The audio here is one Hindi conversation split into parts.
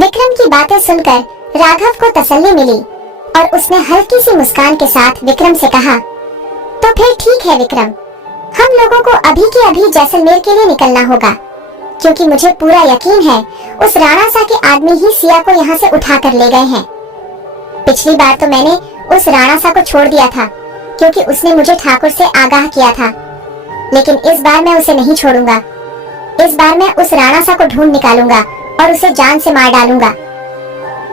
विक्रम की बातें सुनकर राघव को तसल्ली मिली और उसने हल्की सी मुस्कान के साथ विक्रम से कहा, तो फिर ठीक है विक्रम, हम लोगों को अभी के अभी जैसलमेर के लिए निकलना होगा, क्योंकि मुझे पूरा यकीन है उस राणा सा के आदमी ही सिया को यहाँ से उठा कर ले गए हैं। पिछली बार तो मैंने उस राणा सा को छोड़ दिया था क्योंकि उसने मुझे ठाकुर से आगाह किया था, लेकिन इस बार मैं उसे नहीं छोड़ूंगा। इस बार मैं उस राणा सा को ढूंढ निकालूंगा और उसे जान से मार डालूंगा।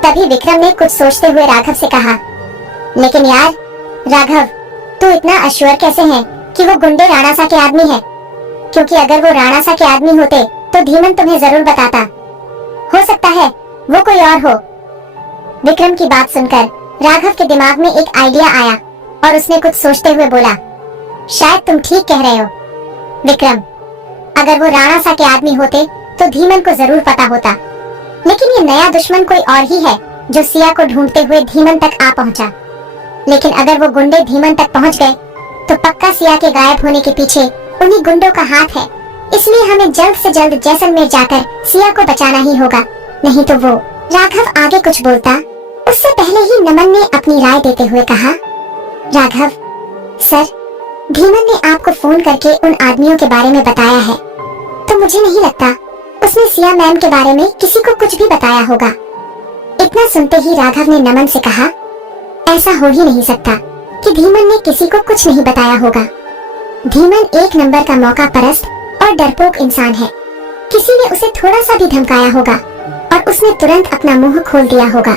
तभी विक्रम ने कुछ सोचते हुए राघव से कहा, लेकिन यार राघव, तू इतना अश्योर कैसे है कि वो गुंडे राणा सा के आदमी है? क्योंकि अगर वो राणा सा के आदमी होते तो धीमन तुम्हें जरूर बताता। हो सकता है वो कोई और हो। विक्रम की बात सुनकर राघव के दिमाग में एक आइडिया आया और उसने कुछ सोचते हुए बोला, शायद तुम ठीक कह रहे हो विक्रम, अगर वो राणा सा के आदमी होते तो धीमन को जरूर पता होता, लेकिन ये नया दुश्मन कोई और ही है जो सिया को ढूंढते हुए धीमन तक आ पहुंचा। लेकिन अगर वो गुंडे धीमन तक पहुंच गए तो पक्का सिया के गायब होने के पीछे उन्हीं गुंडों का हाथ है। इसलिए हमें जल्द से जल्द जैसलमेर जाकर सिया को बचाना ही होगा, नहीं तो वो। राघव आगे कुछ बोलता, उससे पहले ही नमन ने अपनी राय देते हुए कहा, राघव सर, धीमन ने आपको फोन करके उन आदमियों के बारे में बताया है, तो मुझे नहीं लगता उसने सिया मैम के बारे में किसी को कुछ भी बताया होगा। इतना सुनते ही राघव ने नमन से कहा, ऐसा हो ही नहीं सकता कि धीमन ने किसी को कुछ नहीं बताया होगा। धीमन एक नंबर का मौका परस्त और डरपोक इंसान है। किसी ने उसे थोड़ा सा भी धमकाया होगा और उसने तुरंत अपना मुंह खोल दिया होगा।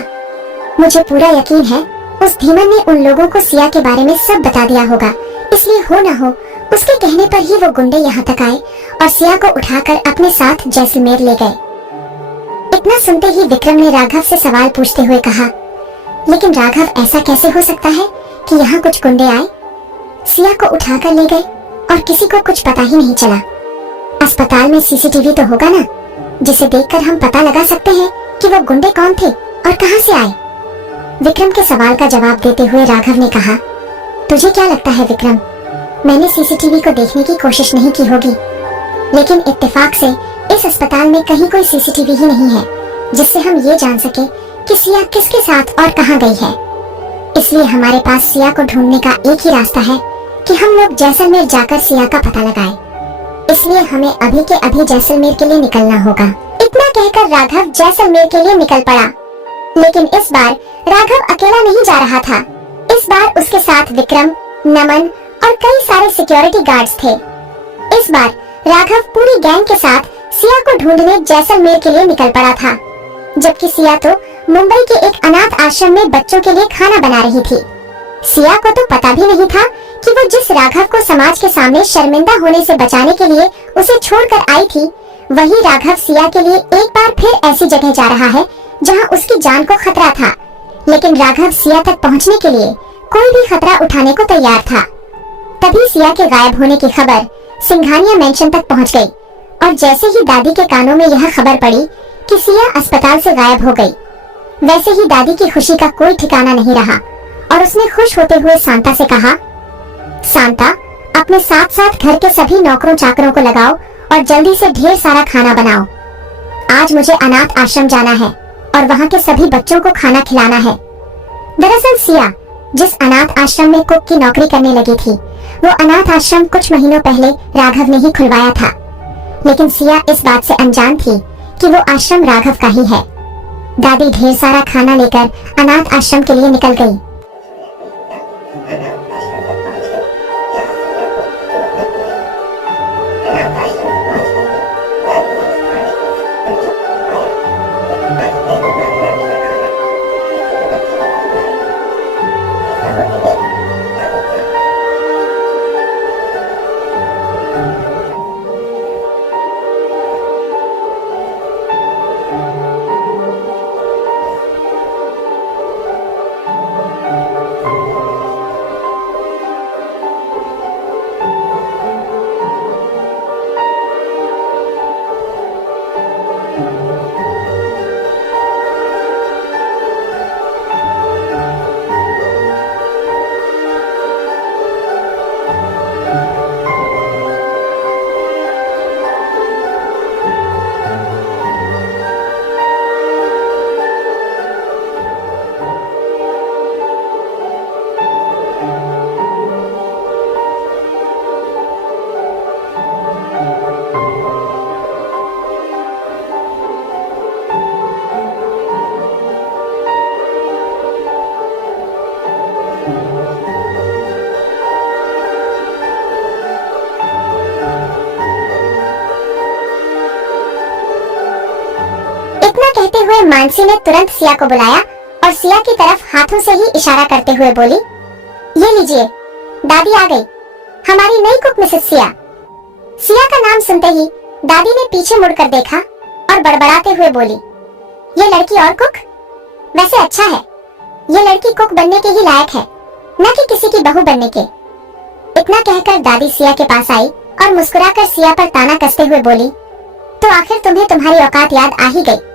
मुझे पूरा यकीन है उस धीमन ने उन लोगों को सिया के बारे में सब बता दिया होगा, इसलिए हो न हो उसके कहने पर ही वो गुंडे यहाँ तक आए और सिया को उठाकर अपने साथ जैसलमेर ले गए। इतना सुनते ही विक्रम ने राघव से सवाल पूछते हुए कहा, लेकिन राघव ऐसा कैसे हो सकता है कि यहाँ कुछ गुंडे आए, सिया को उठाकर ले गए और किसी को कुछ पता ही नहीं चला? अस्पताल में सीसीटीवी तो होगा ना, जिसे देखकर हम पता लगा सकते हैं कि वो गुंडे कौन थे और कहां से आए। विक्रम के सवाल का जवाब देते हुए राघव ने कहा, तुझे क्या लगता है विक्रम, मैंने सीसीटीवी को देखने की कोशिश नहीं की होगी, लेकिन इत्तेफाक से इस अस्पताल में कहीं कोई सीसीटीवी ही नहीं है जिससे हम ये जान सके कि सिया किसके साथ और कहां गई है। इसलिए हमारे पास सिया को ढूंढने का एक ही रास्ता है कि हम लोग जैसलमेर जाकर सिया का पता लगाएं। इसलिए हमें अभी के अभी जैसलमेर के लिए निकलना होगा। इतना कहकर राघव जैसलमेर के लिए निकल पड़ा। लेकिन इस बार राघव अकेला नहीं जा रहा था। इस बार उसके साथ विक्रम, नमन और कई सारे सिक्योरिटी गार्ड्स थे। इस बार राघव पूरी गैंग के साथ सिया को ढूंढने जैसलमेर के लिए निकल पड़ा था, जबकि सिया तो मुंबई के एक अनाथ आश्रम में बच्चों के लिए खाना बना रही थी। सिया को तो पता भी नहीं था कि वो जिस राघव को समाज के सामने शर्मिंदा होने से बचाने के लिए उसे छोड़कर आई थी, वही राघव सिया के लिए एक बार फिर ऐसी जगह जा रहा है जहां उसकी जान को खतरा था। लेकिन राघव सिया तक पहुंचने के लिए कोई भी खतरा उठाने को तैयार था। तभी सिया के गायब होने की खबर सिंघानिया मेंशन तक पहुंच गई और जैसे ही दादी के कानों में यह खबर पड़ी कि सिया अस्पताल से गायब हो गई, वैसे ही दादी की खुशी का कोई ठिकाना नहीं रहा और उसने खुश होते हुए शांता से कहा, शांता, अपने साथ साथ घर के सभी नौकरों चाकरों को लगाओ और जल्दी से ढेर सारा खाना बनाओ। आज मुझे अनाथ आश्रम जाना है और वहाँ के सभी बच्चों को खाना खिलाना है। दरअसल सिया जिस अनाथ आश्रम में कुक की नौकरी करने लगी थी, वो अनाथ आश्रम कुछ महीनों पहले राघव ने ही खुलवाया था। लेकिन सिया इस बात से अनजान थी कि वो आश्रम राघव का ही है। दादी ढेर सारा खाना लेकर अनाथ आश्रम के लिए निकल गई। देते हुए मानसी ने तुरंत सिया को बुलाया और सिया की तरफ हाथों से ही इशारा करते हुए बोली, ये लीजिए, दादी आ गई, हमारी नई कुक मिसेस सिया। सिया का नाम सुनते ही दादी ने पीछे मुड़कर देखा और बड़बड़ाते हुए बोली, ये लड़की और कुक? वैसे अच्छा है, ये लड़की कुक बनने के ही लायक है, न कि किसी की बहू बनने के। इतना कहकर दादी सिया के पास आई और मुस्कुराकर सिया पर ताना कसते हुए बोली, तो आखिर तुम्हें तुम्हारी औकात याद आ ही गई।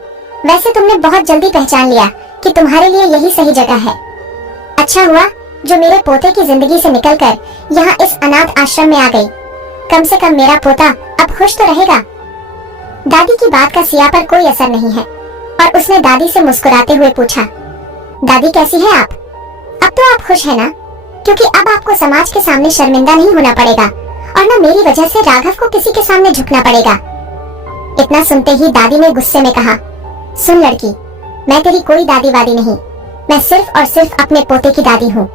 वैसे तुमने बहुत जल्दी पहचान लिया कि तुम्हारे लिए यही सही जगह है। अच्छा हुआ जो मेरे पोते की जिंदगी से निकलकर यहाँ इस अनाथ आश्रम में आ गई। कम से कम मेरा पोता अब खुश तो रहेगा। दादी की बात का सिया पर कोई असर नहीं है और उसने दादी से मुस्कुराते हुए पूछा, दादी कैसी है आप? अब तो आप खुश है ना, क्योंकि अब आपको समाज के सामने शर्मिंदा नहीं होना पड़ेगा और न मेरी वजह से राघव को किसी के सामने झुकना पड़ेगा। इतना सुनते ही दादी ने गुस्से में कहा, सुन लड़की, मैं तेरी कोई दादी वादी नहीं, मैं सिर्फ और सिर्फ अपने पोते की दादी हूँ।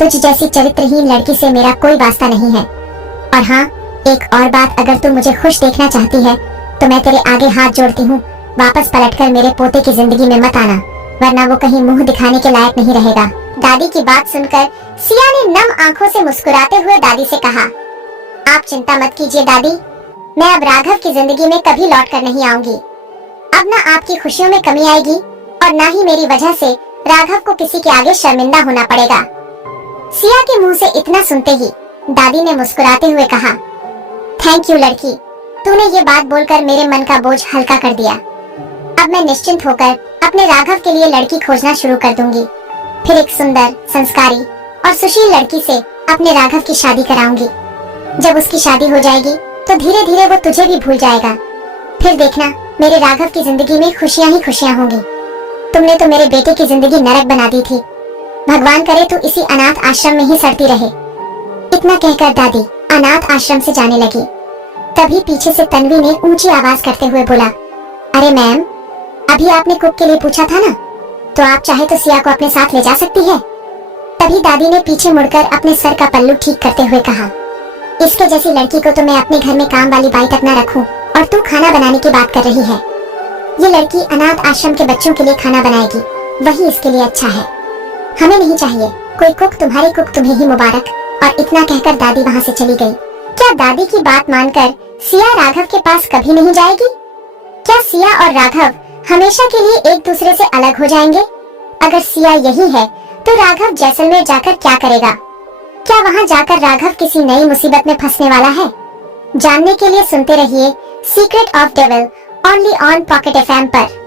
तुझ जैसी चरित्रहीन लड़की से मेरा कोई वास्ता नहीं है। और हाँ, एक और बात, अगर तू मुझे खुश देखना चाहती है तो मैं तेरे आगे हाथ जोड़ती हूँ, वापस पलटकर मेरे पोते की जिंदगी में मत आना, वरना वो कहीं मुंह दिखाने के लायक नहीं रहेगा। दादी की बात सुनकर सिया ने नम आंखों से मुस्कुराते हुए दादी से कहा, आप चिंता मत कीजिए दादी, मैं अब राघव की जिंदगी में कभी लौट कर नहीं आऊंगी। अब न आपकी खुशियों में कमी आएगी और न ही मेरी वजह से राघव को किसी के आगे शर्मिंदा होना पड़ेगा। सिया के मुंह से इतना सुनते ही दादी ने मुस्कुराते हुए कहा, थैंक यू लड़की, तूने ये बात बोलकर मेरे मन का बोझ हल्का कर दिया। अब मैं निश्चिंत होकर अपने राघव के लिए लड़की खोजना शुरू कर दूंगी। फिर एक सुंदर, संस्कारी और सुशील लड़की से अपने राघव की शादी कराऊंगी। जब उसकी शादी हो जाएगी तो धीरे धीरे वो तुझे भी भूल जाएगा। फिर देखना, मेरे राघव की जिंदगी में खुशियां ही खुशियां होंगी। तुमने तो मेरे बेटे की जिंदगी नरक बना दी थी। भगवान करे तू इसी अनाथ आश्रम में ही सड़ती रहे। इतना कहकर दादी अनाथ आश्रम से जाने लगी। तभी पीछे से तन्वी ने ऊंची आवाज करते हुए बोला, अरे मैम, अभी आपने कुक के लिए पूछा था ना, तो आप चाहे तो सिया को अपने साथ ले जा सकती है। तभी दादी ने पीछे मुड़कर अपने सर का पल्लू ठीक करते हुए कहा, इसके जैसी लड़की को तो मैं अपने घर में काम वाली बाई तक न रखूं, और तू खाना बनाने की बात कर रही है। ये लड़की अनाथ आश्रम के बच्चों के लिए खाना बनाएगी, वही इसके लिए अच्छा है। हमें नहीं चाहिए कोई कुक, तुम्हारी कुक तुम्हें ही मुबारक। और इतना कहकर दादी वहाँ से चली गई। क्या दादी की बात मानकर सिया राघव के पास कभी नहीं जाएगी? क्या सिया और राघव हमेशा के लिए एक दूसरे से अलग हो जाएंगे? अगर सिया यही है तो राघव जैसलमेर जाकर क्या करेगा? क्या वहाँ जाकर राघव किसी नई मुसीबत में फंसने वाला है? जानने के लिए सुनते रहिए secret of devil only on pocket FM पर।